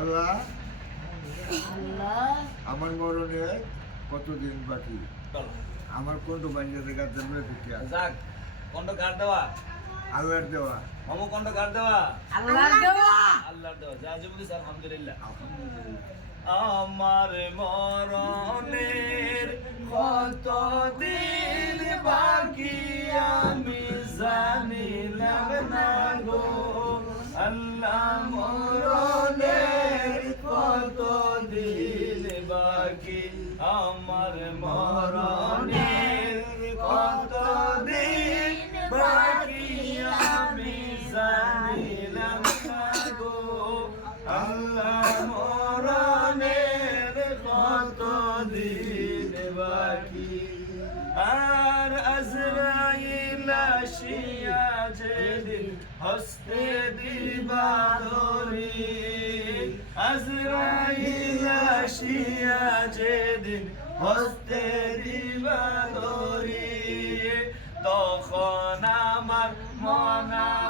আল্লাহ? আল্লাহ। আমার মরণে কতদিন বাকি? আমার কোনটা বানিয়ে দেখা জন্ম থেকে যাক কণ্ঠ কার দেওয়া? আল্লাহর দেওয়া। মামু কণ্ঠ কার দেওয়া? আল্লাহর দেওয়া। আল্লাহর দেওয়া। যা যে বলিস আলহামদুলিল্লাহ। আলহামদুলিল্লাহ। আমার মরণের কত দিন বাকি আমি আসিয়া যেদিন হস্তে দিবাদরি। আজরাইল আসিয়া যেদিন হস্তে দিবাদরি। তখন আমার মনাবাই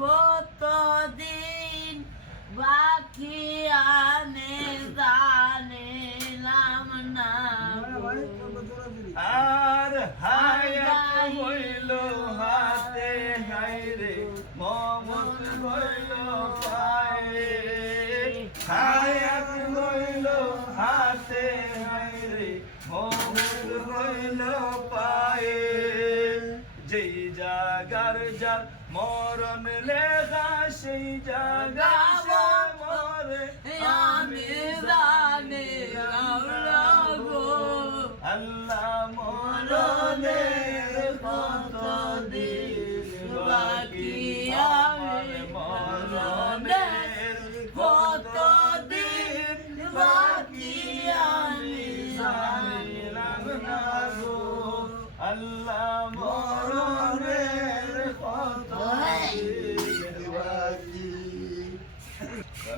কত দিন বাকি আনে জানিলাম না আর হায়াত হইল হাতে হাইরে মমত হইল পায়ে। আমার মরণ লেখা সেই জায়গা মরে আমি জানি আল্লাহ মরণে কত দিন বাকি আমার মরণে কত দিন বাকি আমি জানি আল্লাহ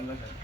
चांगलाच आहे